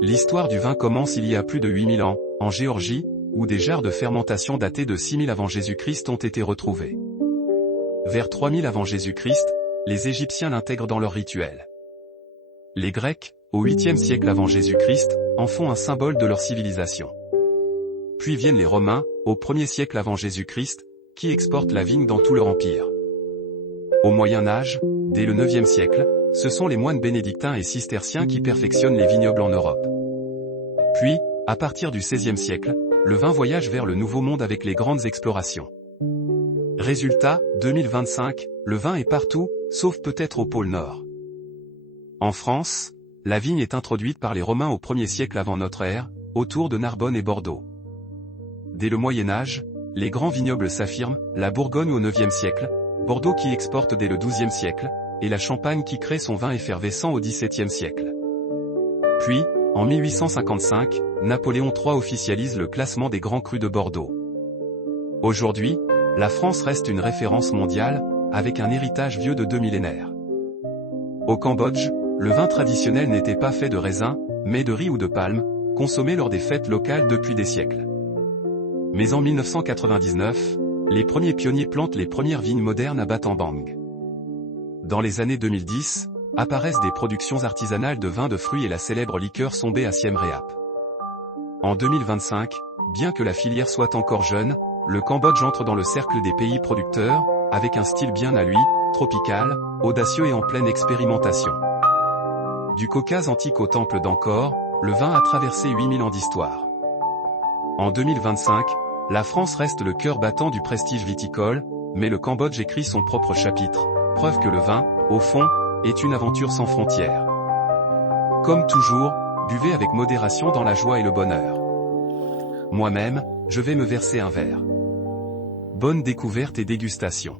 L'histoire du vin commence il y a plus de 8000 ans, en Géorgie, où des jarres de fermentation datées de 6000 avant Jésus-Christ ont été retrouvées. Vers 3000 avant Jésus-Christ, les Égyptiens l'intègrent dans leur rituel. Les Grecs, au 8e siècle avant Jésus-Christ, en font un symbole de leur civilisation. Puis viennent les Romains, au 1er siècle avant Jésus-Christ, qui exportent la vigne dans tout leur empire. Au Moyen Âge, dès le 9e siècle, ce sont les moines bénédictins et cisterciens qui perfectionnent les vignobles en Europe. Puis, à partir du XVIe siècle, le vin voyage vers le Nouveau Monde avec les grandes explorations. Résultat, 2025, le vin est partout, sauf peut-être au pôle Nord. En France, la vigne est introduite par les Romains au 1er siècle avant notre ère, autour de Narbonne et Bordeaux. Dès le Moyen Âge, les grands vignobles s'affirment, la Bourgogne au 9e siècle, Bordeaux qui exporte dès le 12e siècle, et la Champagne qui crée son vin effervescent au XVIIe siècle. Puis, en 1855, Napoléon III officialise le classement des grands crus de Bordeaux. Aujourd'hui, la France reste une référence mondiale, avec un héritage vieux de 2 millénaires. Au Cambodge, le vin traditionnel n'était pas fait de raisin, mais de riz ou de palme, consommé lors des fêtes locales depuis des siècles. Mais en 1999, les premiers pionniers plantent les premières vignes modernes à Battambang. Dans les années 2010, apparaissent des productions artisanales de vins de fruits et la célèbre liqueur Sombé à Siem Reap. En 2025, bien que la filière soit encore jeune, le Cambodge entre dans le cercle des pays producteurs, avec un style bien à lui, tropical, audacieux et en pleine expérimentation. Du Caucase antique au temple d'Angkor, le vin a traversé 8000 ans d'histoire. En 2025, la France reste le cœur battant du prestige viticole, mais le Cambodge écrit son propre chapitre, preuve que le vin, au fond, est une aventure sans frontières. Comme toujours, buvez avec modération dans la joie et le bonheur. Moi-même, je vais me verser un verre. Bonne découverte et dégustation.